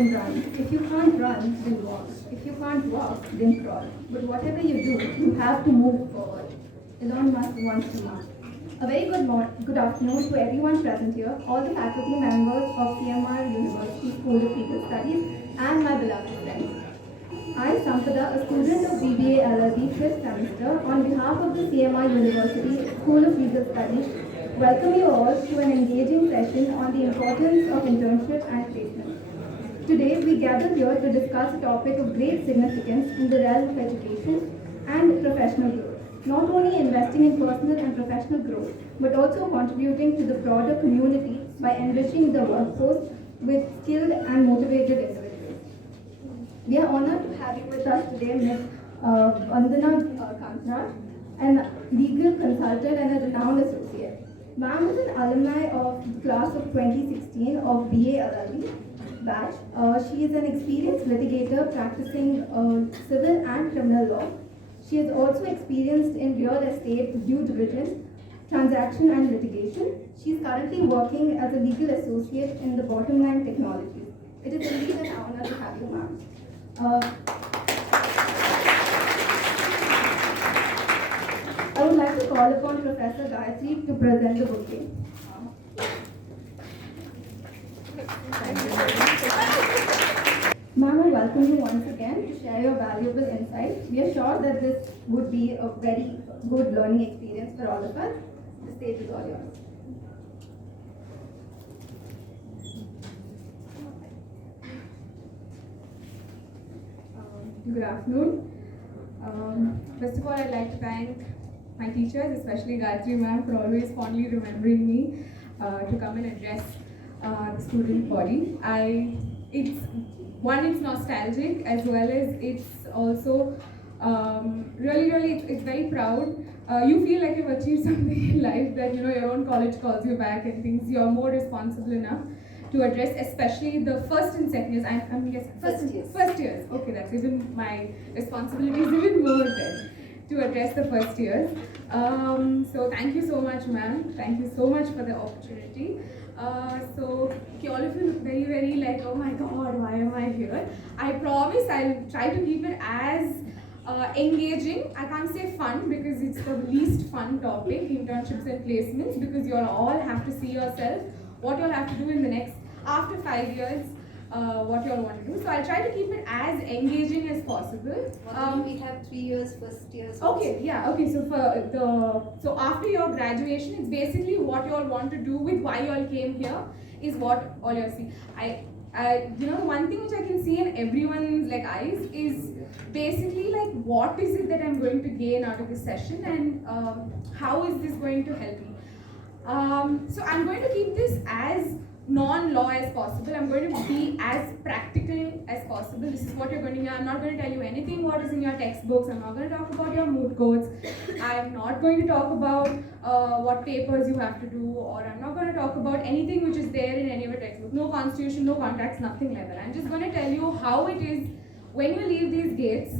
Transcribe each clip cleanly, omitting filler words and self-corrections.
then run. If you can't run, then walk. If you can't walk, then crawl. But whatever you do, you have to move forward. Elon Musk wants to mark. A very good afternoon to everyone present here, all the faculty members of CMR University School of Legal Studies, and my beloved friends. I, Sampada, a student of BBA LLB 5th semester, on behalf of the CMR University School of Legal Studies, welcome you all to an engaging session on the importance of internship and placement. Today, we gather here to discuss a topic of great significance in the realm of education and professional growth. Not only investing in personal and professional growth, but also contributing to the broader community by enriching the workforce with skilled and motivated individuals. We are honored to have you with us today, Ms. Vandana Kanthraj, a legal consultant and a renowned associate. Ma'am is an alumni of the class of 2016 of BA LLB batch. She is an experienced litigator practicing civil and criminal law. She is also experienced in real estate due diligence, transaction and litigation. She is currently working as a legal associate in the Bottom Line Technologies. It is indeed an honor to have you, ma'am. I would like to call upon Professor Gayatri to present the bouquet. Ma'am, I welcome you once again to share your valuable insights. We are sure that this would be a very good learning experience for all of us. The stage is all yours. Good afternoon. First of all, I'd like to thank my teachers, especially Gayatri ma'am, for always fondly remembering me to come and address the student body. It's nostalgic, as well as it's also it's very proud. You feel like you've achieved something in life, that your own college calls you back and thinks you're more responsible enough to address, especially the first and second years. I'm guessing first years. Okay, that's even my responsibility is even more then to address the first years. So thank you so much, ma'am. Thank you so much for the opportunity. So all of you look very, very like, oh my God, why am I here? I promise I'll try to keep it as engaging. I can't say fun because it's the least fun topic, internships and placements, because you all have to see yourself what you'll have to do in the next, after 5 years, what you all want to do. So I'll try to keep it as engaging as possible. We have 3 years, first years. Okay, yeah, okay. So after your graduation, it's basically what you all want to do with why you all came here is what all you all see. One thing which I can see in everyone's eyes is basically what is it that I'm going to gain out of this session, and how is this going to help me. So I'm going to keep this as non-law as possible. I'm going to be as practical as possible. This is what you're going to hear. I'm not going to tell you anything what is in your textbooks. I'm not going to talk about your moot courts. I'm not going to talk about what papers you have to do, or I'm not going to talk about anything which is there in any of your textbooks. No constitution, no contracts, nothing like that. I'm just going to tell you how it is when you leave these gates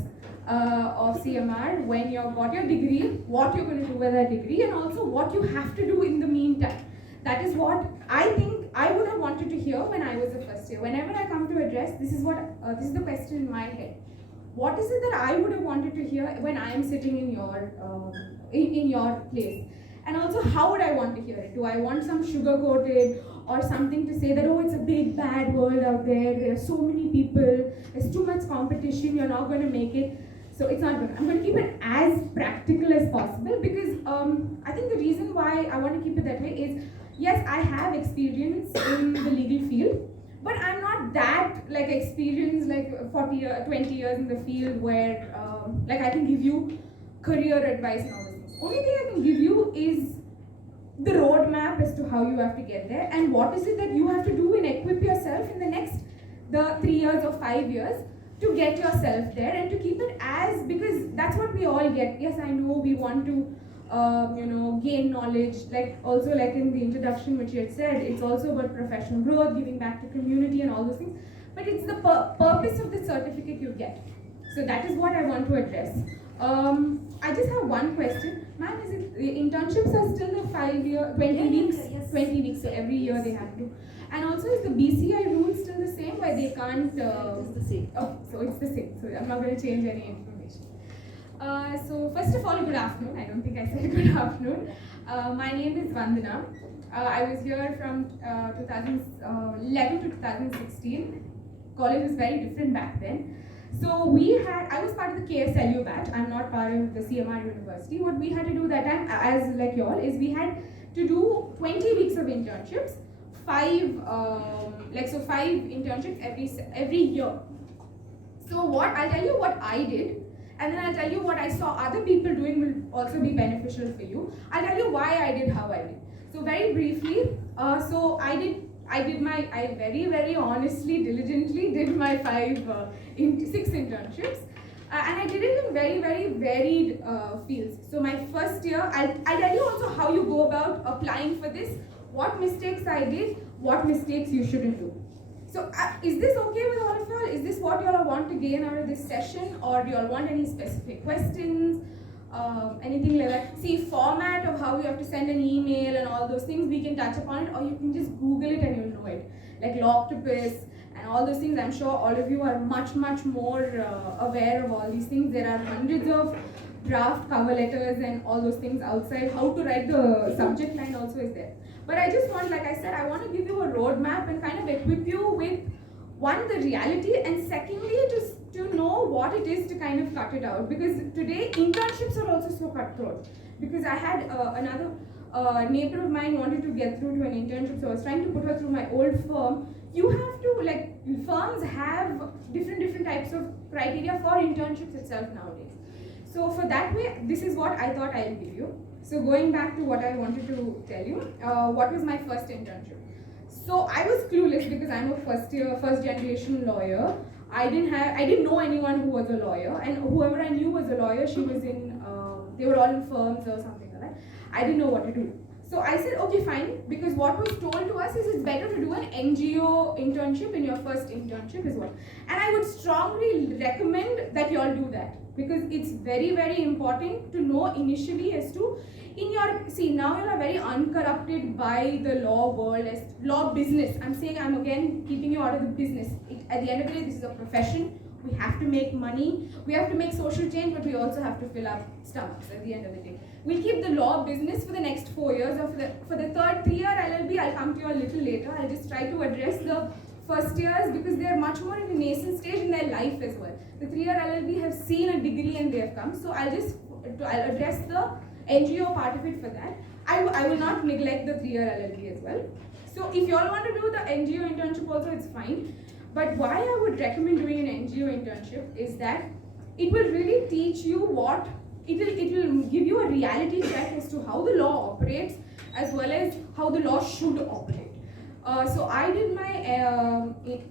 of CMR, when you've got your degree, what you're going to do with that degree, and also what you have to do in the meantime. That is what I think I would have wanted to hear when I was a first year. Whenever I come to address, this is the question in my head. What is it that I would have wanted to hear when I am sitting in your place? And also, how would I want to hear it? Do I want some sugar-coated or something to say that, oh, it's a big bad world out there are so many people, there's too much competition, you're not going to make it. So it's not good. I'm going to keep it as practical as possible, because I think the reason why I want to keep it that way is, yes, I have experience in the legal field, but I'm not that experienced 20 years in the field where I can give you career advice and all those things. Only thing I can give you is the roadmap as to how you have to get there, and what is it that you have to do and equip yourself in the 3 years or 5 years to get yourself there, and to keep it as, because that's what we all get. Yes, I know we want to gain knowledge, also in the introduction which you had said, it's also about professional growth, giving back to community and all those things, but it's the purpose of the certificate you get. So that is what I want to address. I just have one question. Ma'am, is it the internships are still the 5 year, 20 weeks? Yes. 20 weeks, so every year they have to. And also, is the BCI rule still the same where they can't? It is the same. Oh, so it's the same. So I'm not going to change any information. So first of all, good afternoon. I don't think I said good afternoon. My name is Vandana. I was here from 2011 to 2016. College was very different back then. So I was part of the KSLU batch. I'm not part of the CMR University. What we had to do that time, as like y'all, is we had to do 20 weeks of internships, five internships every year. So I'll tell you what I did, and then I'll tell you what I saw other people doing will also be beneficial for you. I'll tell you why I did how I did. So very briefly, I very, very honestly, diligently did my 6 internships. And I did it in very, very varied fields. So my first year, I'll tell you also how you go about applying for this, what mistakes I did, what mistakes you shouldn't do. So is this okay with all of y'all? Is this what y'all want to gain out of this session, or do y'all want any specific questions? Anything like that. See, format of how you have to send an email and all those things, we can touch upon it, or you can just Google it and you'll know it. Like Loctopus and all those things, I'm sure all of you are much, much more aware of all these things. There are hundreds of draft cover letters and all those things outside. How to write the subject line also is there. But I just want, like I said, I want to give you a roadmap and kind of equip you with, one, the reality, and secondly, to know what it is to kind of cut it out. Because today, internships are also so cutthroat. Because I had another neighbor of mine wanted to get through to an internship, so I was trying to put her through my old firm. You have to, like, firms have different types of criteria for internships itself nowadays. So for that way, this is what I thought I'll give you. So going back to what I wanted to tell you, what was my first internship? So I was clueless because I'm a first generation lawyer. I didn't know anyone who was a lawyer, and whoever I knew was a lawyer, she was in, they were all in firms or something like that. I didn't know what to do. So I said, okay, fine, because what was told to us is it's better to do an NGO internship in your first internship as well. And I would strongly recommend that you all do that, because it's very, very important to know initially as to, now you are very uncorrupted by the law world, as law business. I'm again keeping you out of the business. At the end of the day, this is a profession. We have to make money, we have to make social change, but we also have to fill up stomachs at the end of the day. We'll keep the law business for the next 4 years, or for the third 3-year LLB, I'll come to you a little later. I'll just try to address the first years because they're much more in the nascent stage in their life as well. The 3-year LLB have seen a degree and they have come, so I'll address the NGO part of it for that. I will not neglect the 3-year LLB as well. So if you all want to do the NGO internship also, it's fine. But why I would recommend doing an NGO internship is that it will really teach you it will give you a reality check as to how the law operates, as well as how the law should operate. So I did my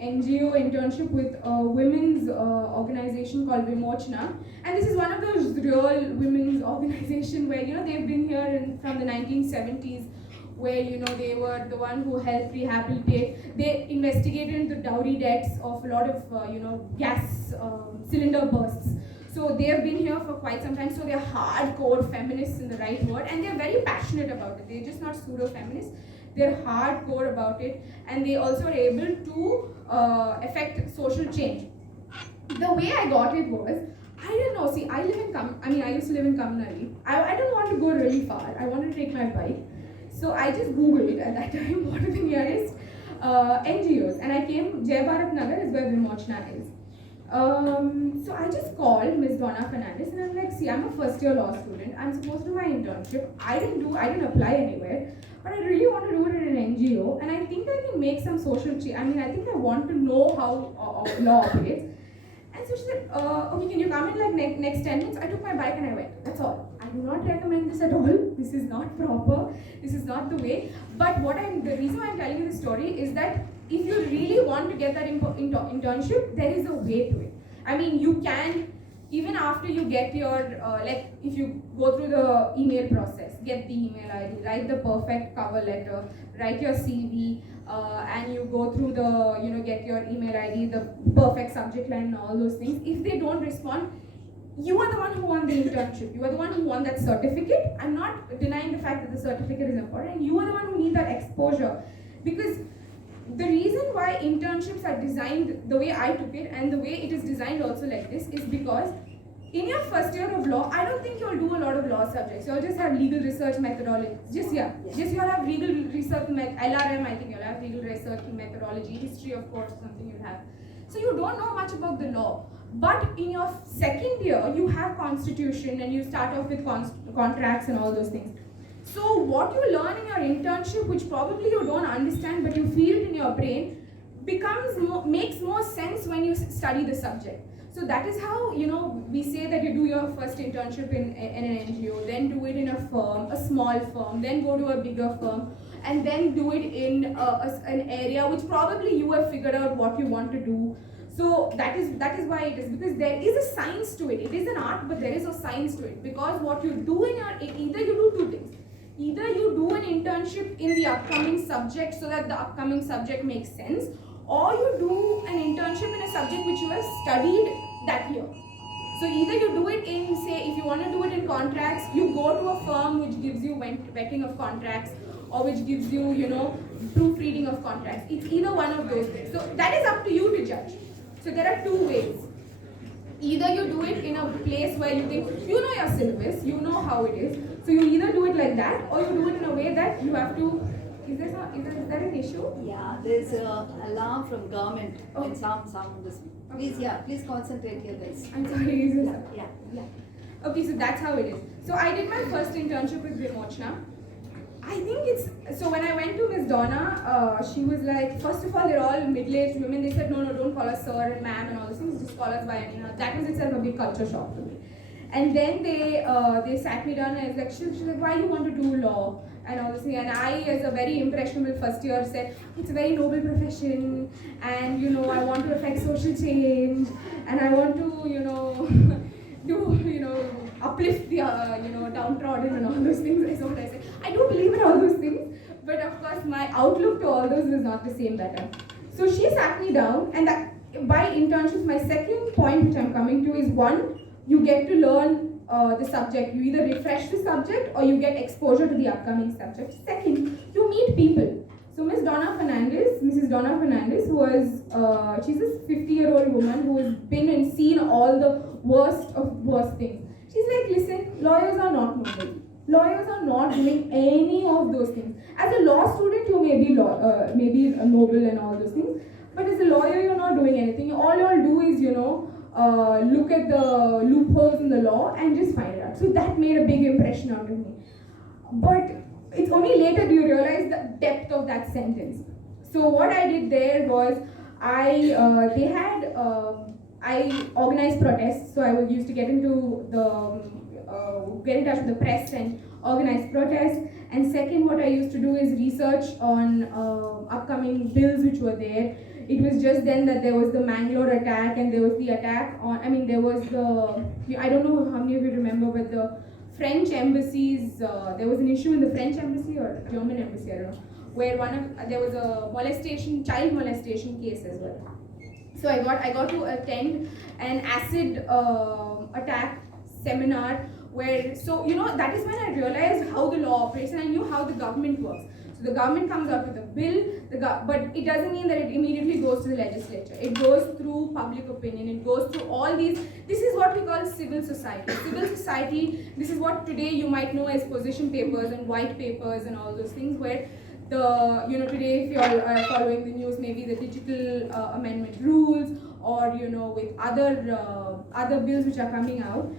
NGO internship with a women's organization called Vimochna, and this is one of those real women's organization where they've been here from the 1970s, where they were the one who helped rehabilitate. They investigated the dowry debts of a lot of gas cylinder bursts. So they have been here for quite some time. So they are hardcore feminists in the right word, and they are very passionate about it. They're just not pseudo feminists. They're hardcore about it, and they also are able to affect social change. The way I got it was, I didn't know. See, I used to live in Kamnali. I don't want to go really far. I wanted to take my bike. So I just Googled at that time what are the nearest NGOs, and I came, Jai Bharat Nagar is where Vimochna is. So I just called Ms. Donna Fernandez and I'm like, see, I'm a first year law student. I'm supposed to do my internship. I didn't apply anywhere, but I really want to do it in an NGO, and I think I can make some social change. I think I want to know how law operates. And so she said, okay, can you come in like next 10 minutes? I took my bike and I went. That's all. I do not recommend this at all. This is not proper. This is not the way. But the reason why I'm telling you this story is that if you really want to get that internship, there is a way to it. You can, even after you get your, if you go through the email process, get the email ID, write the perfect cover letter, write your CV, and you go through the, get your email ID, the perfect subject line and all those things. If they don't respond, you are the one who won the internship. You are the one who won that certificate. I'm not denying the fact that the certificate is important. You are the one who need that exposure. Because the reason why internships are designed the way I took it, and the way it is designed also like this, is because in your first year of law, I don't think you'll do a lot of law subjects. You'll just have legal research methodology. Just you'll have legal research, LRM, I think you'll have legal research methodology, history of course, something you'll have. So you don't know much about the law. But in your second year, you have constitution and you start off with contracts and all those things. So what you learn in your internship, which probably you don't understand but you feel it in your brain, makes more sense when you study the subject. So that is how, we say that you do your first internship in an NGO, then do it in a firm, a small firm, then go to a bigger firm, and then do it in an area which probably you have figured out what you want to do. So that is why it is, because there is a science to it. It is an art, but there is a science to it. Because what you do either you do two things. Either you do an internship in the upcoming subject so that the upcoming subject makes sense, or you do an internship in a subject which you have studied that year. So either you do it in, say, if you want to do it in contracts, you go to a firm which gives you vetting of contracts, or which gives you, proofreading of contracts. It's either one of those things. So that is up to you to judge. So there are two ways. Either you do it in a place where you think, you know your syllabus, you know how it is. So you either do it like that, or you do it in a way that you have to. Is there an issue? Yeah, there's an alarm from government. Oh. And some this. Please concentrate here, guys. I'm sorry. Yeah. Okay, so that's how it is. So I did my first internship with Vimochna. I think so when I went to Miss Donna, she was like, first of all, they're all middle-aged women. They said, no, don't call us sir and ma'am and all those things, just call us by any name. That was itself a big culture shock for me. And then they sat me down and I was like, she's like, why do you want to do law? And all this thing. And I, as a very impressionable first year, said, it's a very noble profession, and I want to affect social change, and I want to, uplift the downtrodden and all those things. That's what I said. I do believe in all those things, but of course my outlook to all those was not the same that time. So she sat me down, and by internships, my second point which I'm coming to is, one, you get to learn the subject. You either refresh the subject or you get exposure to the upcoming subject. Second, you meet people. So Mrs. Donna Fernandez, who was, she's a 50-year-old woman who has been and seen all the worst of worst things. She's like, listen, lawyers are not noble. Lawyers are not doing any of those things. As a law student, you may be noble and all those things, but as a lawyer, you're not doing anything. All you'll do is, look at the loopholes in the law and just find it out. So that made a big impression out of me. But it's only later do you realize the depth of that sentence. So what I did there was, I organized protests. So I used to get in touch with the press and organize protests. And second, what I used to do is research on upcoming bills which were there. It was just then that there was the Mangalore attack, and there was the attack on, there was I don't know how many of you remember, but the French embassies, there was an issue in the French embassy or German embassy, I don't know, where there was a child molestation case as well. So I got to attend an acid attack seminar where, that is when I realized how the law operates, and I knew how the government works. So the government comes out with a bill, but it doesn't mean that it immediately goes to the legislature. It goes through public opinion, it goes through all these. This is what we call civil society. Civil society, this is what today you might know as position papers and white papers and all those things, where today if you are following the news, maybe the digital amendment rules, or with other bills which are coming out,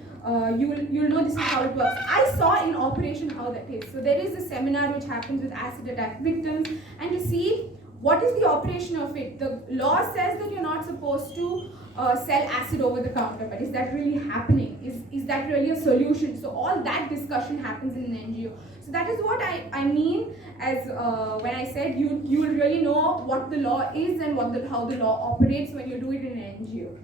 you'll know this is how it works. I saw in operation how that is. So there is a seminar which happens with acid attack victims, and to see what is the operation of it. The law says that you're not supposed to sell acid over the counter, but is that really happening? Is that really a solution? So all that discussion happens in an NGO. So that is what I mean as when I said you will really know what the law is and how the law operates when you do it in an NGO.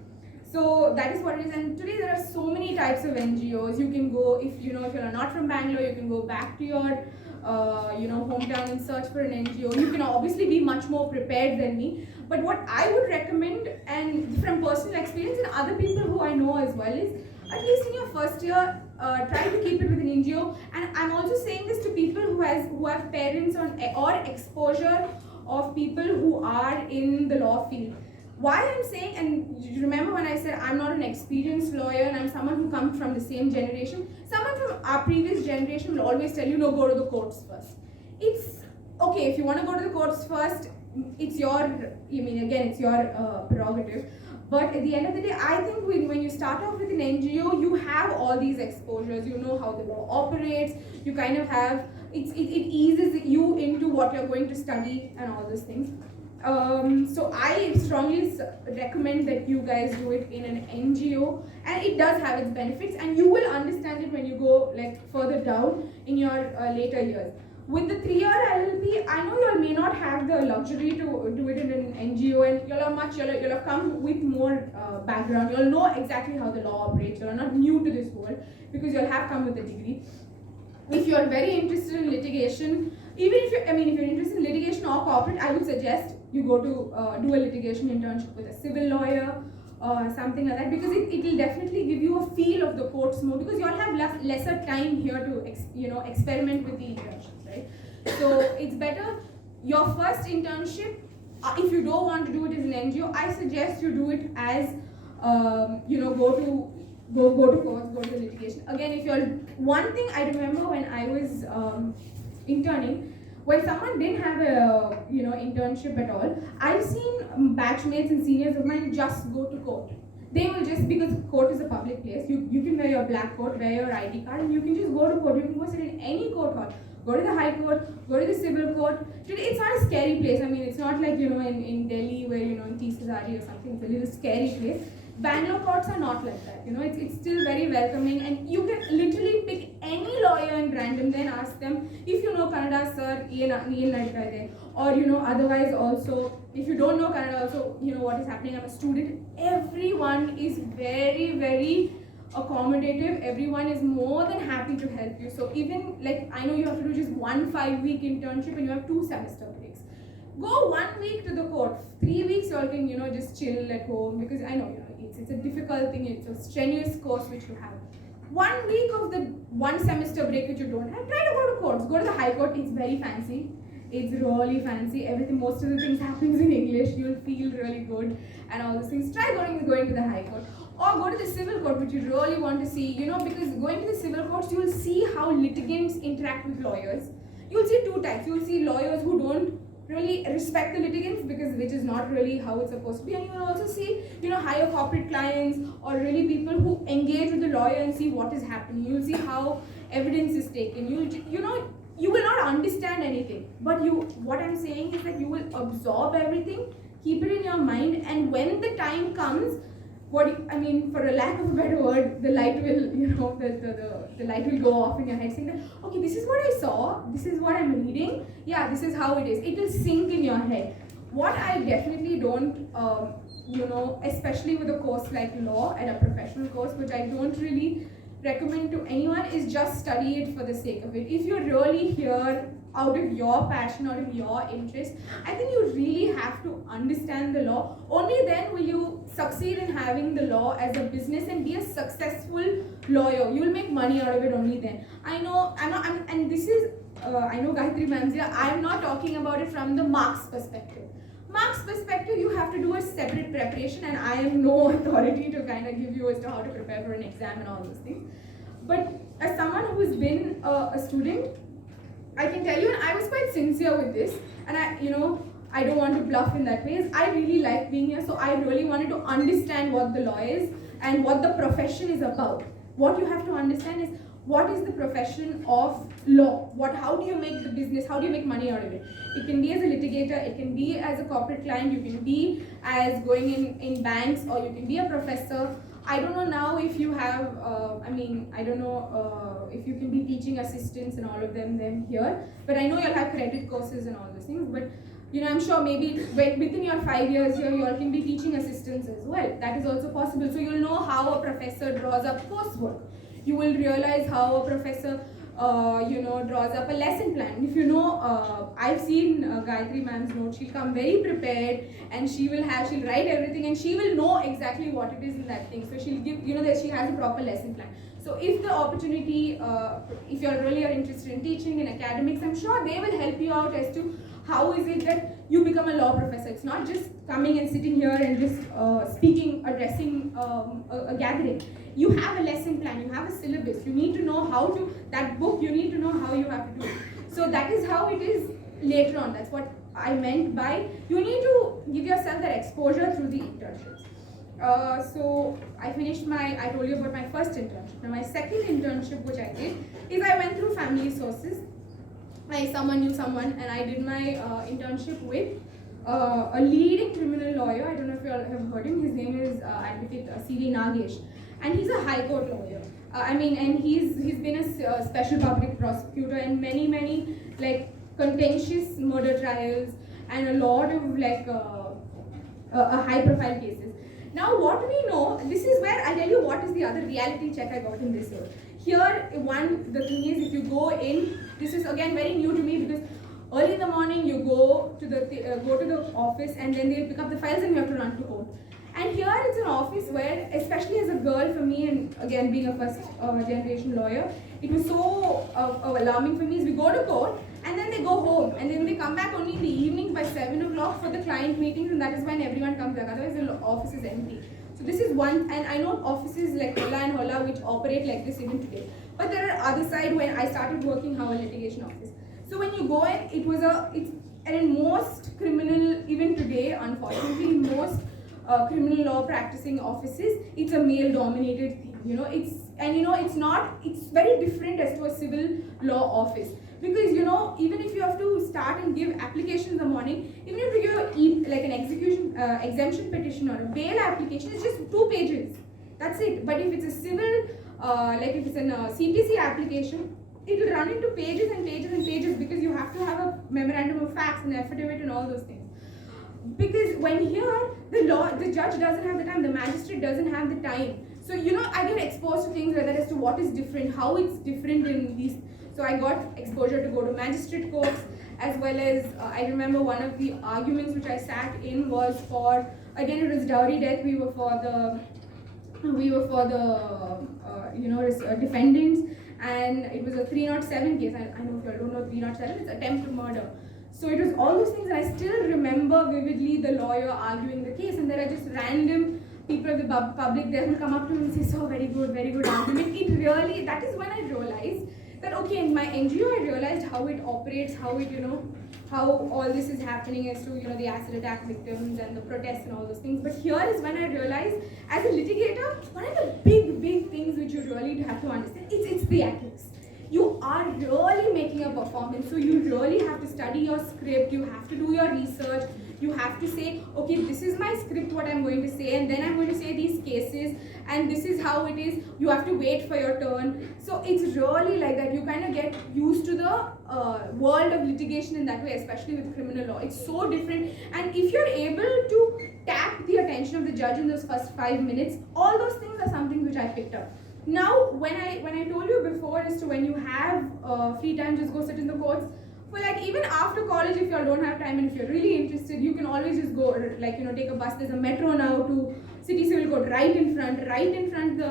So that is what it is. And today there are so many types of NGOs. You can go, if you're not from Bangalore, you can go back to your hometown and search for an NGO. You can obviously be much more prepared than me. But what I would recommend, and from personal experience and other people who I know as well, is at least in your first year, try to keep it with an NGO. And I'm also saying this to people who have parents or exposure of people who are in the law field. Why I'm saying, and you remember when I said I'm not an experienced lawyer and I'm someone who comes from the same generation, someone from our previous generation will always tell you, no, go to the courts first. It's okay if you want to go to the courts first, it's your, it's your prerogative. But at the end of the day, I think when you start off with an NGO, you have all these exposures, you know how the law operates, you kind of have, it eases you into what you're going to study and all those things. So I strongly recommend that you guys do it in an NGO, and it does have its benefits, and you will understand it when you go like further down in your later years. With the 3-year LLB, I know you all may not have the luxury to do it in an NGO, and you'll have come with more background. You'll know exactly how the law operates. You're not new to this world because you'll have come with a degree. If you're very interested in litigation, even if you're interested in litigation or corporate, I would suggest you go to do a litigation internship with a civil lawyer, something like that, because it will definitely give you a feel of the courts more, because you all have lesser time here to experiment with the internships, right? So it's better your first internship, if you don't want to do it as an NGO, I suggest you do it as go to courts, go to the litigation. Again, if you're one thing I remember when I was interning, when someone didn't have a internship at all, I've seen batchmates and seniors of mine just go to court. They will just, because court is a public place, you can wear your black coat, wear your ID card, and you can just go to court. You can go sit in any court hall. Go to the high court, go to the civil court. It's not a scary place. It's not like in Delhi where in Tisazari or something. It's a little scary place. Bangalore courts are not like that. It's still very welcoming, and you can literally pick any lawyer and random, then ask them if you know Kannada, sir, or otherwise also if you don't know Kannada, also what is happening. I'm a student. Everyone is very, very accommodative. Everyone is more than happy to help you. So even like I know you have to do just 1 5-week internship and you have 2 semester breaks. Go 1 week to the court. 3 weeks you all can just chill at home, because I know it's a difficult thing. It's a strenuous course which you have. 1 week of the 1 semester break which you don't have, try to go to courts. Go to the high court. It's very fancy. It's really fancy. Everything, most of the things happens in English. You'll feel really good and all those things. Try going to the high court. Or go to the civil court, which you really want to see, because going to the civil courts, you will see how litigants interact with lawyers. You will see 2 types. You will see lawyers who don't really respect the litigants, which is not really how it's supposed to be, and you will also see higher corporate clients, or really people who engage with the lawyer and see what is happening. You will see how evidence is taken. You will not understand anything, but what I'm saying is that you will absorb everything, keep it in your mind, and when the time comes, for a lack of a better word, the light will the light will go off in your head, saying that, okay, this is what I saw, this is what I'm reading, yeah, this is how it is. It will sink in your head. What I definitely don't especially with a course like law and a professional course, which I don't really recommend to anyone, is just study it for the sake of it. If you're really here out of your passion, out of your interest, I think you really have to understand the law. Only then will you succeed in having the law as a business and be a successful lawyer. You will make money out of it only then. I know Gayatri ma'am's here. I'm not talking about it from the marks perspective. Marks perspective, you have to do a separate preparation, and I am no authority to kind of give you as to how to prepare for an exam and all those things. But as someone who's been a student, I can tell you, and I was quite sincere with this, and I don't want to bluff in that way. I really like being here, so I really wanted to understand what the law is and what the profession is about. What you have to understand is, what is the profession of law? How do you make the business? How do you make money out of it? It can be as a litigator, it can be as a corporate client, you can be as going in banks, or you can be a professor. I don't know now if you have, I don't know if you can be teaching assistants and all of them here, but I know you'll have credit courses and all those things, but I'm sure maybe within your 5 years here, you all can be teaching assistants as well. That is also possible. So you'll know how a professor draws up coursework. You will realize how a professor draws up a lesson plan. If I've seen Gayatri ma'am's notes, she'll come very prepared and she'll write everything and she will know exactly what it is in that thing. So she'll give, that she has a proper lesson plan. So if the opportunity, if you're really interested in teaching, in academics, I'm sure they will help you out as to how is it that you become a law professor. It's not just coming and sitting here and just addressing a gathering. You have a lesson plan, you have a syllabus, you need to know how to, that book, you need to know how you have to do it. So that is how it is later on. That's what I meant by, you need to give yourself that exposure through the internships. So I told you about my first internship. Now my second internship which I did is I went through family sources. Someone knew someone and I did my internship with a leading criminal lawyer. I don't know if you all have heard him. His name is Advocate Vandana Kanthraj, and he's a high court lawyer. And he's been a special public prosecutor in many like contentious murder trials and a lot of like high profile cases. Now what we know, this is where I'll tell you what is the other reality check I got in this year. Here, the thing is, if you go in, this is again very new to me because early in the morning you go to the office and then they'll pick up the files and you have to run to court. And here it's an office where, especially as a girl for me, and again being a first generation lawyer, it was so alarming for me. Is we go to court and then they go home and then they come back only in the evening by 7 o'clock for the client meetings, and that is when everyone comes back. Otherwise, the office is empty. So this is one, and I know offices like Holla and Holla which operate like this even today. But there are other side when I started working how a litigation office. So when you go in, and in most criminal, even today, unfortunately, most criminal law practicing offices, it's a male-dominated thing. It's very different as to a civil law office. Because even if you have to start and give applications in the morning, even if you give like an exemption petition or a bail application, it's just 2 pages. That's it. But if it's a civil, like if it's a CTC application, it will run into pages and pages and pages because you have to have a memorandum of facts and affidavit and all those things. Because when here the judge doesn't have the time, the magistrate doesn't have the time. So I get exposed to things whether as to what is different, how it's different in these. So I got exposure to go to magistrate courts, as well as I remember one of the arguments which I sat in was for, again it was dowry death. We were for the defendants, and it was a 307 case. I know if you all don't know 307, it's attempt murder. So it was all those things, and I still remember vividly the lawyer arguing the case, and there are just random people of the public there who come up to me and say, so very good argument. It really, that is when I realized that okay, in my NGO I realized how it operates, how it, how all this is happening as to, the acid attack victims and the protests and all those things. But here is when I realized, as a litigator, one of the big things which you really have to understand, it's the ethics. You are really making a performance, so you really have to study your script, you have to do your research, you have to say, okay, this is my script, what I'm going to say, and then I'm going to say these cases, and this is how it is. You have to wait for your turn. So it's really like that. You kind of get used to the world of litigation in that way, especially with criminal law. It's so different, and if you're able to tap the attention of the judge in those first 5 minutes, all those things are something which I picked up. Now, when I told you before as to when you have free time, just go sit in the courts. Well, like even after college, if you all don't have time and if you're really interested, you can always just go, take a bus. There's a metro now to City Civil Court right in front of the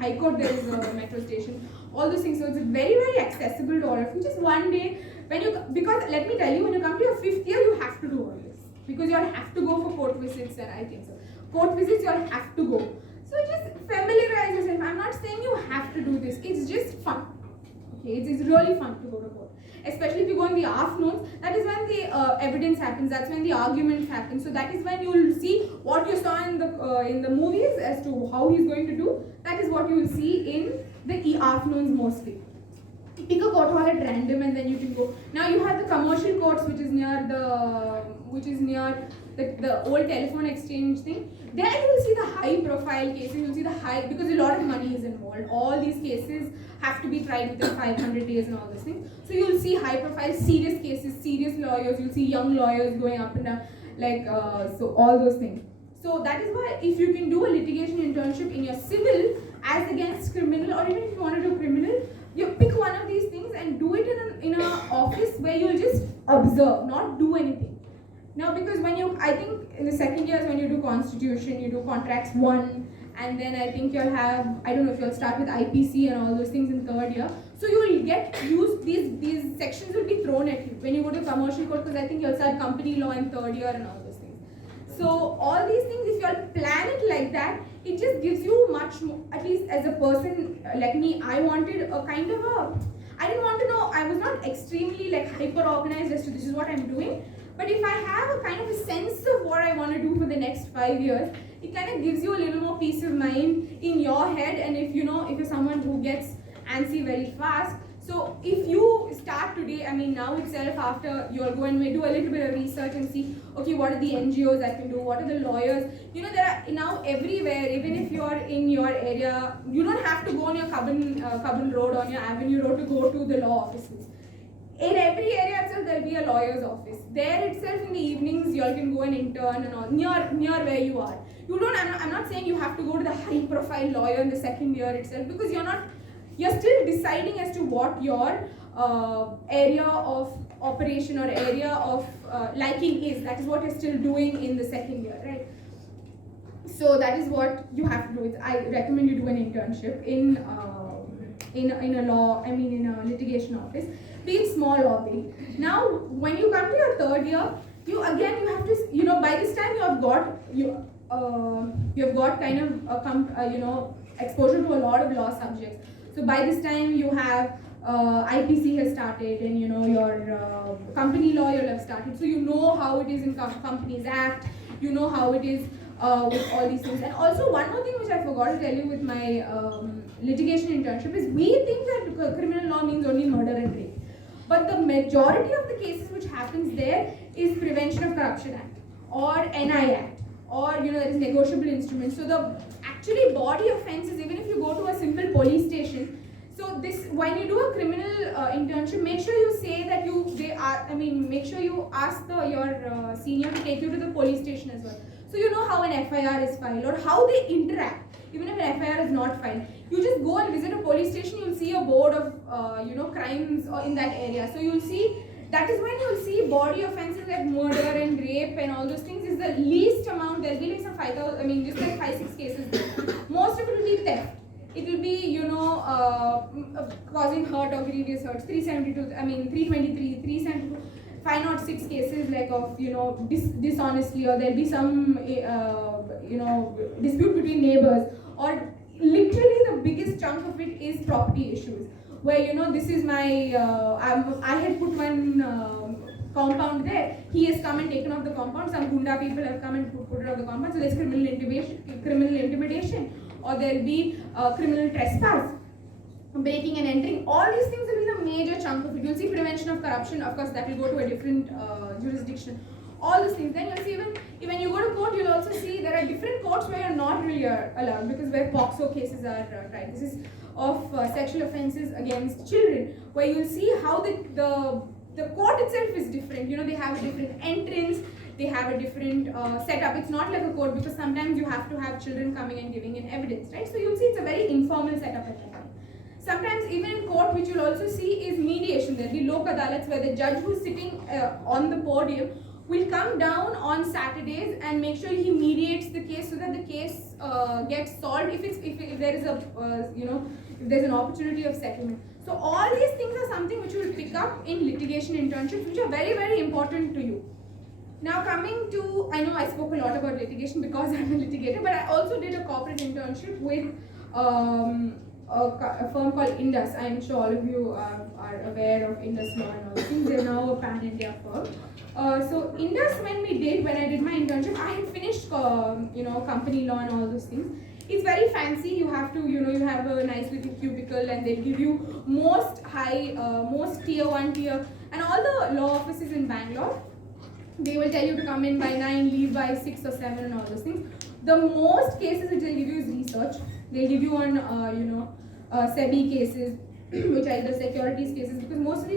High Court. There is a metro station. All those things. So it's very accessible to all of you. Just one day, because let me tell you, when you come to your 5th year, you have to do all this because you all have to go for court visits, and I think so. Court visits, you all have to go. So just familiarize yourself. I'm not saying you have to do this. It's just fun. Okay, it's really fun to go to court. Especially if you go in the afternoons, that is when the evidence happens. That's when the arguments happen. So that is when you will see what you saw in the movies as to how he's going to do. That is what you will see in the afternoons mostly. Pick a court hall at random and then you can go. Now you have the commercial courts, which is near the old telephone exchange thing. There you will see the high profile cases, you'll see because a lot of money is involved. All these cases have to be tried within 500 days and all those things. So you'll see high profile, serious cases, serious lawyers, you'll see young lawyers going up and down, so all those things. So that is why if you can do a litigation internship in your civil as against criminal, or even if you want to do criminal, observe, not do anything. Now, because I think in the second year is when you do constitution, you do contracts 1, and then I think you'll have, I don't know if you'll start with IPC and all those things in third year. So you will get used, these sections will be thrown at you when you go to commercial court, because I think you'll start company law in third year and all those things. So all these things, if you'll plan it like that, it just gives you much more, at least as a person like me, I wanted a kind of I didn't want to know, I was not extremely like hyper organized as to this is what I'm doing. But if I have a kind of a sense of what I want to do for the next 5 years, it kind of gives you a little more peace of mind in your head. And if you're someone who gets antsy very fast, so if you start today, I mean now itself, after you'll go and do a little bit of research and see, okay, what are the NGOs I can do, what are the lawyers, there are now everywhere, even if you're in your area, you don't have to go on your Cubbon Road, on your Avenue Road to go to the law offices. In every area itself, there'll be a lawyer's office. There itself, in the evenings, you all can go and intern and all, near where you are. I'm not saying you have to go to the high-profile lawyer in the second year itself, because you're still deciding as to what your area of operation or area of liking is. That is what you're still doing in the second year, right? So that is what you have to do. I recommend you do an internship in a law, in a litigation office, be it small or big. Now, when you come to your third year, you have to, by this time you've got kind of exposure to a lot of law subjects. So by this time you have IPC has started, and your company law you'll have started. So you know how it is in Companies Act, you know how it is with all these things. And also one more thing which I forgot to tell you with my litigation internship is, we think that criminal law means only murder and rape. But the majority of the cases which happens there is Prevention of Corruption Act or NI Act, or there is negotiable instruments. So the actually body offenses, even if you go to a simple police station, so this, when you do a criminal internship, make sure you say that make sure you ask your senior to take you to the police station as well. So you know how an FIR is filed or how they interact. Even if an FIR is not filed, you just go and visit a police station, you'll see a board of crimes in that area. So you'll see, that is when you'll see body offenses like murder and rape and all those things is the least amount. There'll be like some 5,000, just like 5-6 cases. Most of it will be theft. It will be, causing hurt or grievous hurts. 323, 372, 506 cases like of, dishonestly, or there'll be some, dispute between neighbors, or literally the biggest chunk of it is property issues, where, this is my, I had put one compound there, he has come and taken off the compound, some Gunda people have come and put it off the compound, so there's criminal intimidation, or there'll be criminal trespass, breaking and entering. All these things will be the major chunk of it. You'll see prevention of corruption, of course that will go to a different jurisdiction. All these things. Then you'll see even you go to court, you'll also see there are different courts where you're not really allowed, because where POXO cases are tried. This is of sexual offences against children, where you'll see how the court itself is different. They have a different entrance, they have a different setup. It's not like a court, because sometimes you have to have children coming and giving in evidence, right? So you'll see it's a very informal setup at that time. Sometimes even in court, which you'll also see is mediation. There'll be lok adalats where the judge who's sitting on the podium will come down on Saturdays and make sure he mediates the case so that the case gets solved if there is if there's an opportunity of settlement. So all these things are something which you will pick up in litigation internships, which are very, very important to you. Now coming to, I know I spoke a lot about litigation because I'm a litigator, but I also did a corporate internship with a firm called Indus. I am sure all of you are aware of Indus Law and all those things. They're now a pan-India firm. So Indus, when I did my internship, I had finished company law and all those things. It's very fancy. You have to, you have a nice little cubicle, and they give you most tier 1 tier, and all the law offices in Bangalore, they will tell you to come in by 9, leave by 6 or 7 and all those things. The most cases which they'll give you is research. They'll give you on, SEBI cases, which are either securities cases, because most of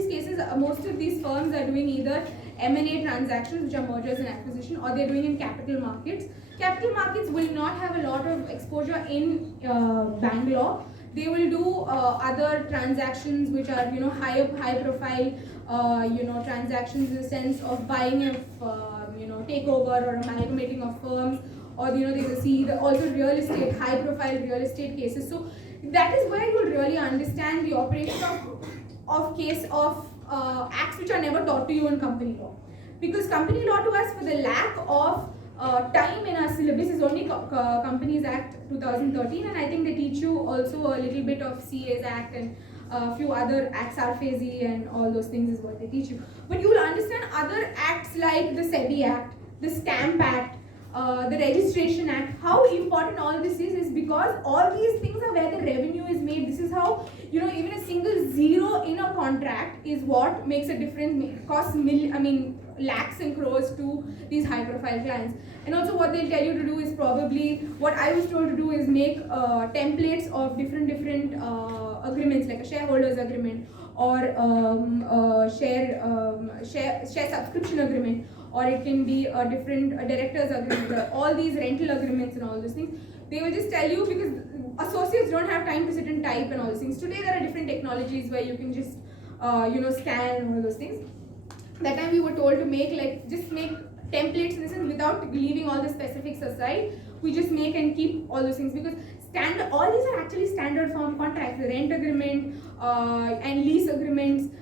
these firms are doing either M&A transactions, which are mergers and acquisition, or they're doing in capital markets. Capital markets will not have a lot of exposure in Bangalore. They will do other transactions which are, you know, high profile, you know, transactions in the sense of buying a you know, takeover or amalgamating of firms, or, you know, they will see also real estate, high profile real estate cases. So that is where you'll really understand the operation of case of acts which are never taught to you in company law. Because company law to us, for the lack of time in our syllabus, is only Companies Act 2013, and I think they teach you also a little bit of CA's Act and a few other acts, RFAZ and all those things is what they teach you. But you will understand other acts like the SEBI Act, the Stamp Act, the Registration Act. How important all this is because all these things are where the revenue is made. This is how, you know, even a single zero in a contract is what makes a difference, costs lakhs and crores to these high profile clients. And also what they'll tell you to do is probably, what I was told to do is make templates of different agreements, like a shareholders agreement, or share subscription agreement, or it can be a different directors agreement, all these rental agreements and all those things. They will just tell you, because associates don't have time to sit and type and all those things. Today there are different technologies where you can just you know, scan and all those things. That time we were told to just make templates in this, and without leaving all the specifics aside, we just make and keep all those things, because all these are actually standard form contracts. The rent agreement and lease agreements,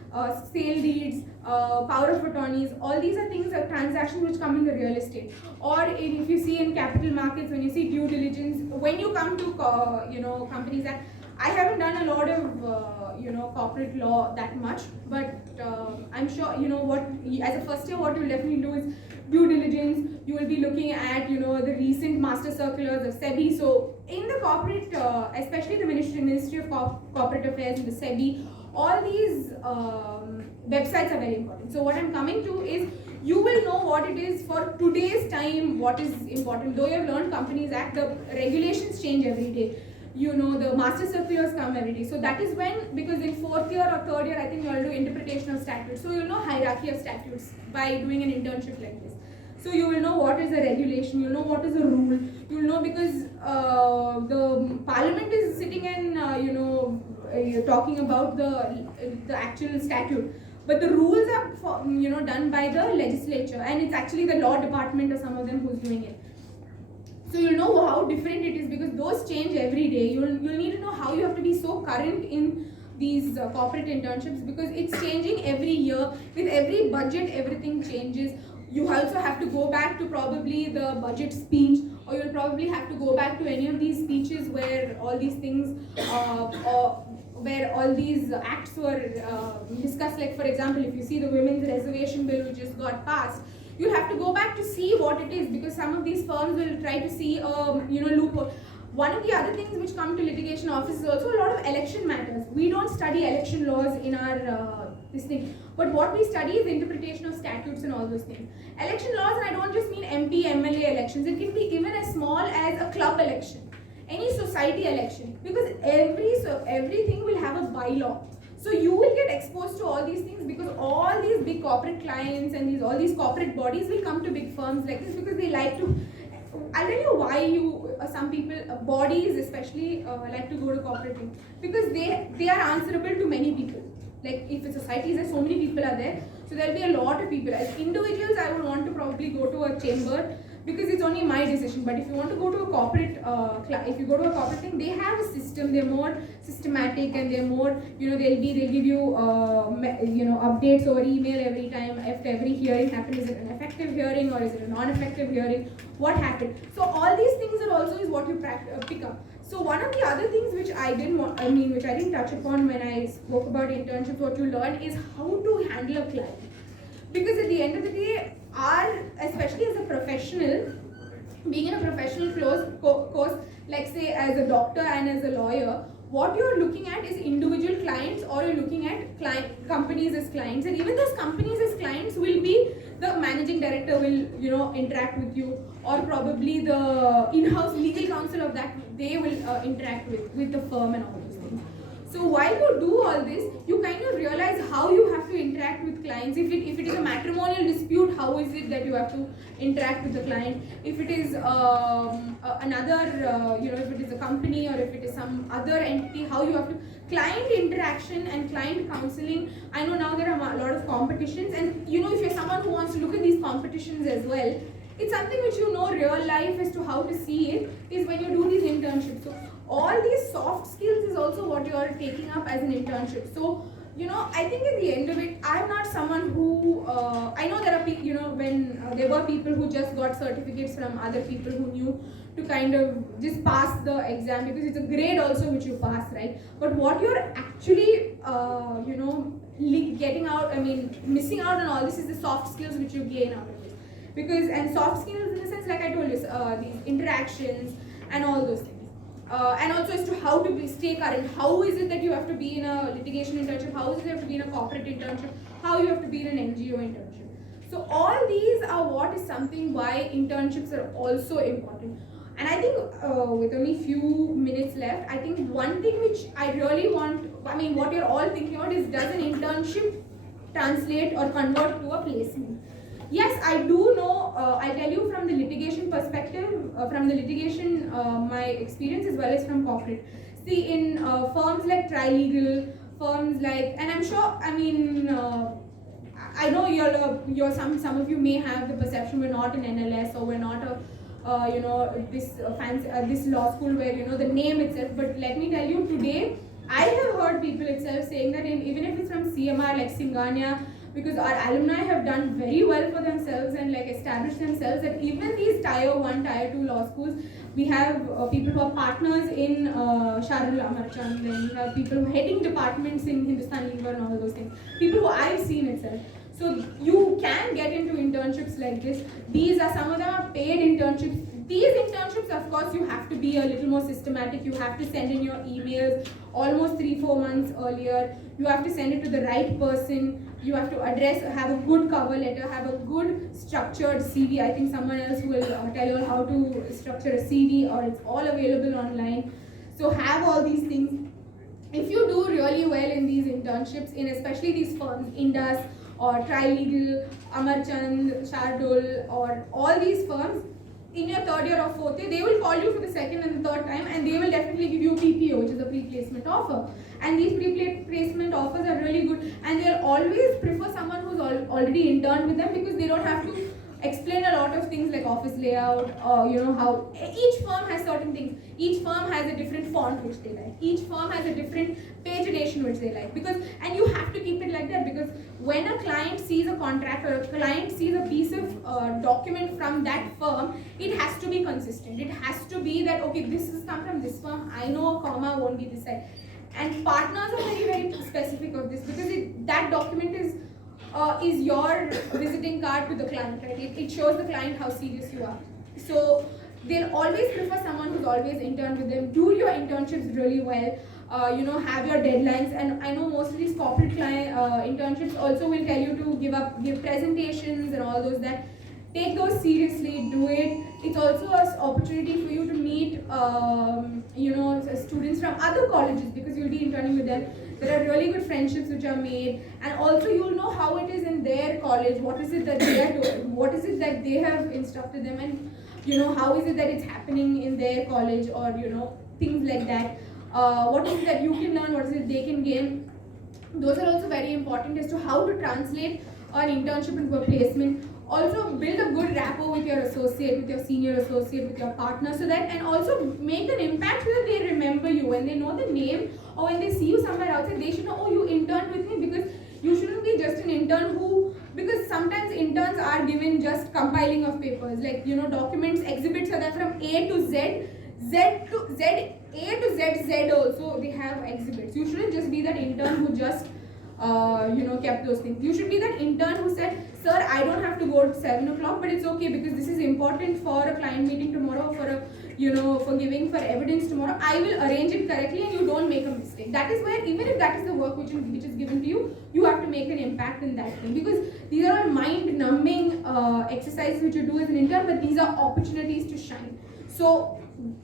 sale deeds, power of attorneys, all these are things, transactions which come in the real estate. Or if you see in capital markets, when you see due diligence, when you come to you know, Companies Act, I haven't done a lot of you know, corporate law that much, but I'm sure, you know, what as a first year, what you'll definitely do is due diligence. You will be looking at, you know, the recent master circulars of SEBI. So in the corporate, especially the Ministry of Corporate Affairs and the SEBI, all these websites are very important. So what I'm coming to is, you will know what it is for today's time, what is important. Though you have learned Companies Act, the regulations change every day. You know, the master circulars come every day. So that is when, because in 4th year or 3rd year, I think you all do interpretation of statutes. So you'll know hierarchy of statutes by doing an internship like this. So you will know what is a regulation, you'll know what is a rule, you'll know, because the parliament is sitting and, you know, talking about the actual statute. But the rules are, you know, done by the legislature, and it's actually the law department or some of them who's doing it. So you'll know how different it is, because those change every day. You'll need to know how you have to be so current in these corporate internships, because it's changing every year. With every budget, everything changes. You also have to go back to probably the budget speech, or you'll probably have to go back to any of these speeches where all these things, where all these acts were discussed. Like, for example, if you see the Women's Reservation Bill which just got passed, you'll have to go back to see what it is, because some of these firms will try to see you know, loophole. One of the other things which come to litigation office is also a lot of election matters. We don't study election laws in our this thing, but what we study is interpretation of statutes and all those things. Election laws, and I don't just mean MP, MLA elections. It can be even as small as a club election, any society election, because everything will have a bylaw. So you will get exposed to all these things, because all these big corporate clients and all these corporate bodies will come to big firms like this, because they like to. I'll tell you why some people, bodies especially, like to go to corporate things, because they are answerable to many people. Like, if a society is, so many people are there, so there'll be a lot of people. As individuals, I would want to probably go to a chamber, because it's only my decision. But if you want to go to a corporate, if you go to a corporate thing, they have a system. They're more systematic, and they're more, you know, they'll give you, you know, updates over email every time after every hearing happened. Is it an effective hearing or is it a non-effective hearing? What happened? So all these things are also is what you pick up. So one of the other things which I didn't touch upon when I spoke about internships, what you learn is how to handle a client. Because at the end of the day, especially as a professional, being in a professional course, like say as a doctor and as a lawyer, what you're looking at is individual clients, or you're looking at companies as clients, and even those companies as clients will be the managing director will, you know, interact with you, or probably the in-house legal counsel of that, they will interact with the firm and all those things. So while you do all this, you kind of realize how you have to interact with clients. If it is a matrimonial dispute, how is it that you have to interact with the client. If it is if it is a company or if it is some other entity, how you have to client interaction and client counseling. I know now there are a lot of competitions, and if you're someone who wants to look at these competitions as well, it's something which real life as to how to see it is when you do these internships. So all these soft skills is also what you are taking up as an internship. So I think at the end of it, I'm not someone who I know there are people, when there were people who just got certificates from other people who knew to kind of just pass the exam, because it's a grade also which you pass, right? But what you're actually getting out, missing out on all this is the soft skills which you gain out of it. And soft skills in the sense, like I told you, these interactions and all those things. And also as to how to stay current. How is it that you have to be in a litigation internship? How is it you have to be in a corporate internship? How you have to be in an NGO internship? So all these are what is something why internships are also important. And I think with only few minutes left, I think one thing which I really want, what you're all thinking about is, does an internship translate or convert to a placement? Yes, I do know, I'll tell you from the litigation perspective, my experience as well as from corporate. See, in firms like Trilegal, firms like, and I'm sure, I know some of you may have the perception we're not in NLS or we're not this law school where, the name itself, but let me tell you today, I have heard people itself saying that even if it's from CMR like Singania, because our alumni have done very well for themselves and established themselves, that even these tier 1, tier 2 law schools, we have people who are partners in Sharul Amarchand, and we have people who are heading departments in Hindustan Lever and all those things, people who I've seen itself. So you can get into internships like this. These are, some of them are paid internships. These internships, of course, you have to be a little more systematic. You have to send in your emails almost 3-4 months earlier. You have to send it to the right person. You have to have a good cover letter, have a good structured CV. I think someone else will tell you how to structure a CV, or it's all available online. So have all these things. If you do really well in these internships, in especially these firms, Indus or Trilegal, Amarchand, Shardul, or all these firms, in your third year or fourth year, they will call you for the second and the third time, and they will definitely give you a PPO, which is a pre-placement offer. And these pre-placement offers are really good, and they'll always prefer someone who's already interned with them, because they don't have to explain a lot of things like office layout, or how each firm has certain things. Each firm has a different font which they like. Each firm has a different pagination which they like. And you have to keep it like that, because when a client sees a contract or a client sees a piece of document from that firm, it has to be consistent. It has to be that, okay, this has come from this firm, I know a comma won't be this side. And partners are very, very specific of this, because that document is your visiting card to the client, right? It shows the client how serious you are. So they'll always prefer someone who's always interned with them. Do your internships really well. Have your deadlines. And I know most of these corporate internships also will tell you to give presentations and all those that. Take those seriously, do it. It's also an opportunity for you to meet, students from other colleges, because you'll be interning with them. There are really good friendships which are made, and also you'll know how it is in their college. What is it that they are doing? What is it that they have instructed them, and how is it that it's happening in their college, or things like that. What is it that you can learn? What is it they can gain? Those are also very important as to how to translate an internship into a placement. Also build a good rapport with your associate, with your senior associate, with your partner, so that, and also make an impact so that they remember you. When they know the name, or when they see you somewhere outside, they should know, oh, you interned with me, because you shouldn't be just an intern because sometimes interns are given just compiling of papers, like, documents, exhibits are there from A to Z, A to Z also they have exhibits. You shouldn't just be that intern who just kept those things. You should be that intern who said, sir, I don't have to go at 7 o'clock, but it's okay, because this is important for a client meeting tomorrow, for giving for evidence tomorrow. I will arrange it correctly, and you don't make a mistake. That is where, even if that is the work which is given to you, you have to make an impact in that thing, because these are all mind-numbing exercises which you do as an intern, but these are opportunities to shine. So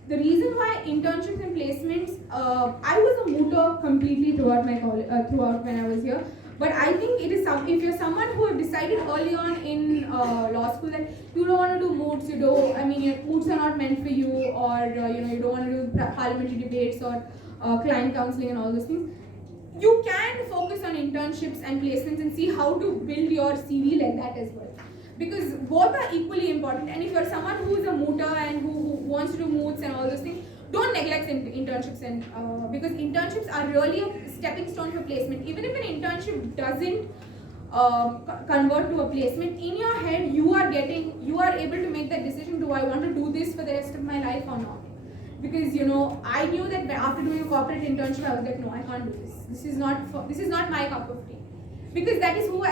the reason why internships and placements, I was a mooter completely throughout my throughout when I was here. But I think it is if you're someone who have decided early on in law school that you don't want to do moots, your moots are not meant for you, or you don't want to do parliamentary debates or client counseling and all those things, you can focus on internships and placements and see how to build your CV like that as well. Because both are equally important, and if you're someone who is a mooter and who wants to do moots and all those things, don't neglect internships, and because internships are really a stepping stone for placement. Even if an internship doesn't convert to a placement, in your head you are able to make that decision: do I want to do this for the rest of my life or not? Because I knew that after doing a corporate internship, I was like, no, I can't do this. This is not my cup of tea. Because that is what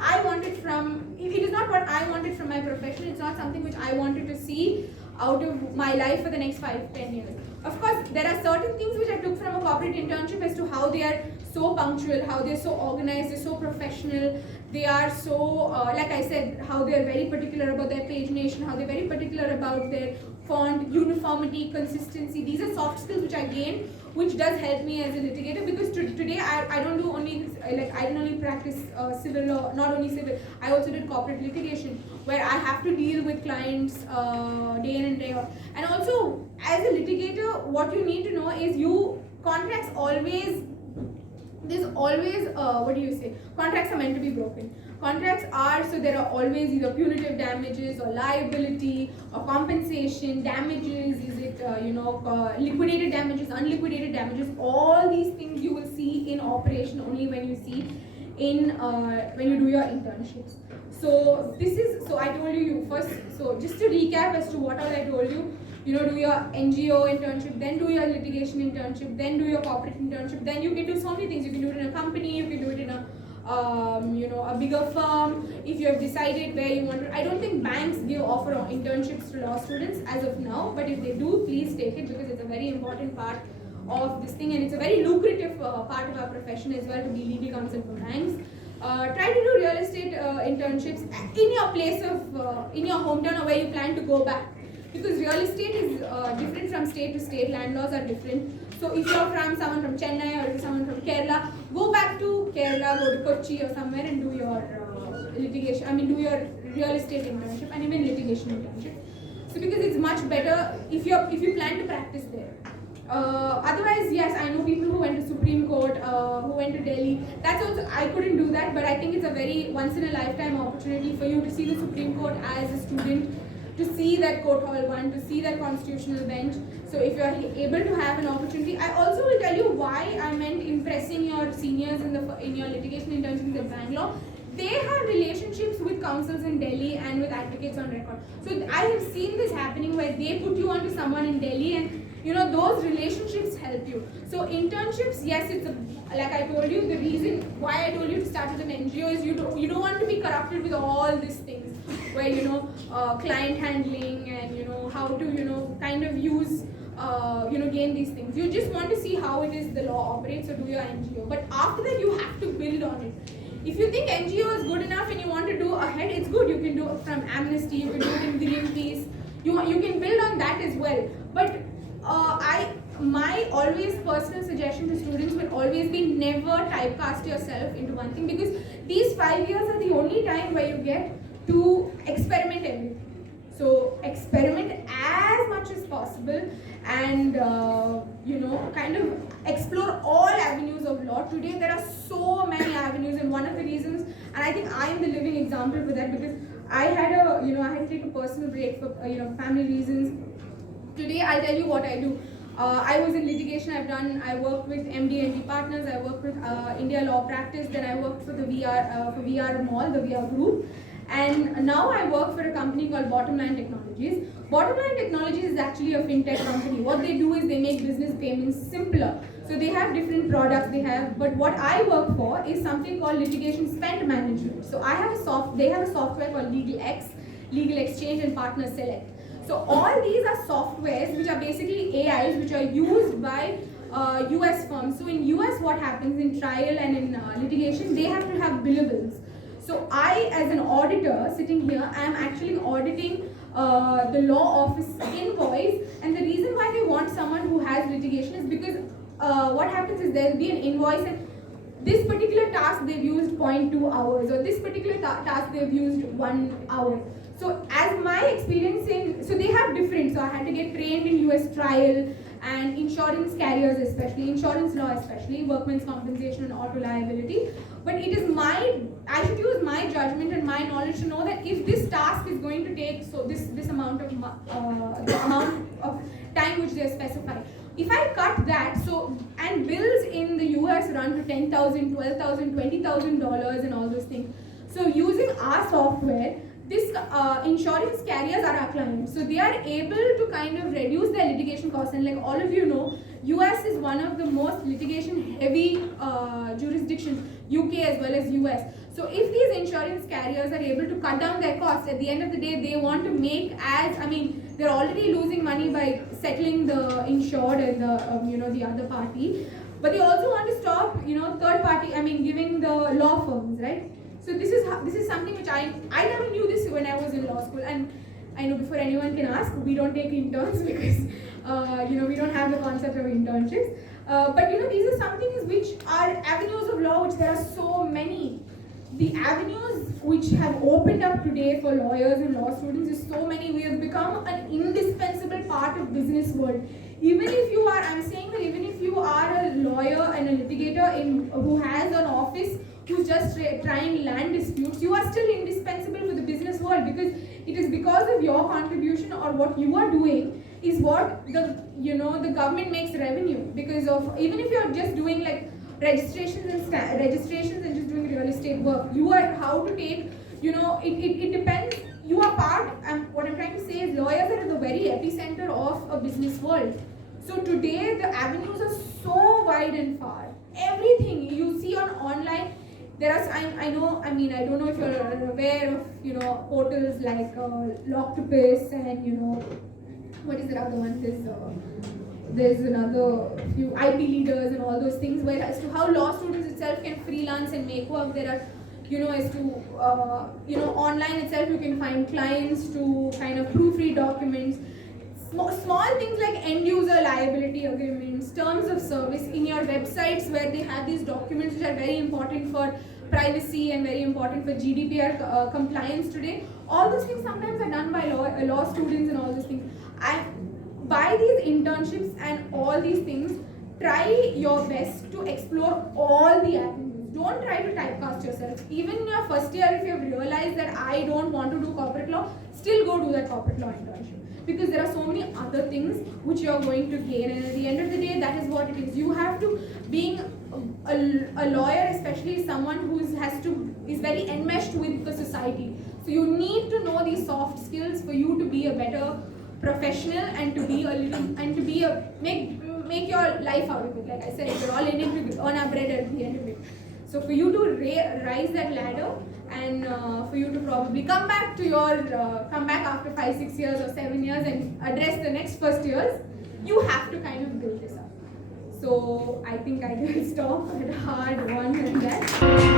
I wanted from. If it is not what I wanted from my profession, it's not something which I wanted to see out of my life for the next 5-10 years. Of course, there are certain things which I took from a corporate internship as to how they are so punctual, how they're so organized, they're so professional, they are so, like I said, how they're very particular about their pagination, how they're very particular about their font, uniformity, consistency. These are soft skills which I gained, which does help me as a litigator, because today I don't do only, I didn't only practice civil law, not only civil, I also did corporate litigation, where I have to deal with clients day in and day out. And also, as a litigator, what you need to know is contracts always, there's always, contracts are meant to be broken. Contracts are, so there are always either punitive damages or liability or compensation, damages, is it, liquidated damages, unliquidated damages. All these things you will see in operation only when you see when you do your internships. So I told you first, so just to recap as to what all I told you, do your NGO internship, then do your litigation internship, then do your corporate internship, then you can do so many things. You can do it in a company, you can do it in a bigger firm, if you have decided where you want to. I don't think banks offer internships to law students as of now, but if they do, please take it, because it's a very important part of this thing, and it's a very lucrative part of our profession as well, to be legal counsel for banks. Try to do real estate internships in your place of, in your hometown or where you plan to go back. Because real estate is different from state to state, land laws are different. So if you're someone from Chennai or if you're someone from Kerala, go back to Kerala, go to Kochi or somewhere and do your do your real estate internship and even litigation internship. So because it's much better if you plan to practice there. Otherwise, yes, I know people who went to Supreme Court, who went to Delhi. That's also, I couldn't do that, but I think it's a very once in a lifetime opportunity for you to see the Supreme Court as a student, to see that court hall 1, to see that constitutional bench. So if you are able to have an opportunity, I also will tell you why I meant impressing your seniors in your litigation internships at Bangalore. They have relationships with counsels in Delhi and with advocates on record. So I have seen this happening where they put you onto someone in Delhi, and those relationships help you. So internships, yes, it's like I told you, the reason why I told you to start with an NGO is you don't want to be corrupted with all these things, where client handling and how to kind of use gain these things. You just want to see how it is the law operates, so do your NGO. But after that, you have to build on it. If you think NGO is good enough and you want to do ahead, it's good. You can do it from Amnesty, you can do it in Greenpeace. You can build on that as well. But my always personal suggestion to students will always be never typecast yourself into one thing, because these 5 years are the only time where you get to experiment everything. So experiment as much as possible and kind of explore all avenues of law. Today there are so many avenues, and one of the reasons, and I think I am the living example for that, because I had to take a personal break for family reasons. Today I'll tell you what I do. I was in litigation. I worked with MD&D Partners. I worked with India Law Practice. Then I worked for the VR Mall, the VR Group. And now I work for a company called Bottomline Technologies. Bottomline Technologies is actually a fintech company. What they do is they make business payments simpler. So they have different products but what I work for is something called litigation spend management. So they have a software called LegalX, Legal Exchange and Partner Select. So all these are softwares which are basically AIs which are used by US firms. So in US, what happens in trial and in litigation, they have to have billables. So I, as an auditor sitting here, I am actually auditing the law office invoice, and the reason why they want someone who has litigation is because what happens is there will be an invoice, and this particular particular task they've used 0.2 hours, or this particular task they've used 1 hour. So as my experience in, so they have different, so I had to get trained in US trial and insurance carriers, especially insurance law, especially workmen's compensation and auto liability. But it is I should use my judgment and my knowledge to know that if this task is going to take this amount of the amount of time which they have specified, if I cut that, and bills in the US run to $10,000, $12,000, $20,000 and all those things. So using our software, this insurance carriers are our clients, so they are able to kind of reduce their litigation costs. And like all of you know, US is one of the most litigation heavy jurisdictions, UK as well as US. So if these insurance carriers are able to cut down their costs, at the end of the day they want to make they're already losing money by settling the insured and the the other party, but they also want to stop third party, giving the law firms, right? So this is something which I never knew this when I was in law school. And I know, before anyone can ask, we don't take interns because we don't have the concept of internships. But these are some things which are avenues of law, which there are so many. The avenues which have opened up today for lawyers and law students is so many. We have become an indispensable part of business world. Even if you are, I'm saying that even if you are a lawyer and a litigator who has an office, who's just trying land disputes, you are still indispensable for the business world, because it is because of your contribution or what you are doing is what the government makes revenue. Because of, even if you're just doing like registrations and just doing real estate work, you are how to take, it depends. You are part, and what I'm trying to say is lawyers are at the very epicenter of a business world. So today the avenues are so wide and far. Everything you see online, there are, I don't know if you're aware of, portals like Loctopus and, what is the other one? There's another few IP leaders and all those things, where as to how law students itself can freelance and make work. There are, as to, online itself you can find clients to kind of proofread documents. Small things like end user liability agreements, terms of service in your websites, where they have these documents which are very important for privacy and very important for GDPR compliance today. All those things sometimes are done by law students and all those things. By these internships and all these things, try your best to explore all the avenues. Don't try to typecast yourself. Even in your first year, if you have realized that I don't want to do corporate law, still go do that corporate law internship. Because there are so many other things which you are going to gain, and at the end of the day, that is what it is. You have to, being a lawyer especially, is someone who is very enmeshed with the society. So you need to know these soft skills for you to be a better professional and to make your life out of it. Like I said, we're all in it to earn our bread at the end of it. So for you to rise that ladder, and for you to probably come back after 5, 6 years or 7 years and address the next first years, you have to kind of build this up. So I think I will stop at hard one and that.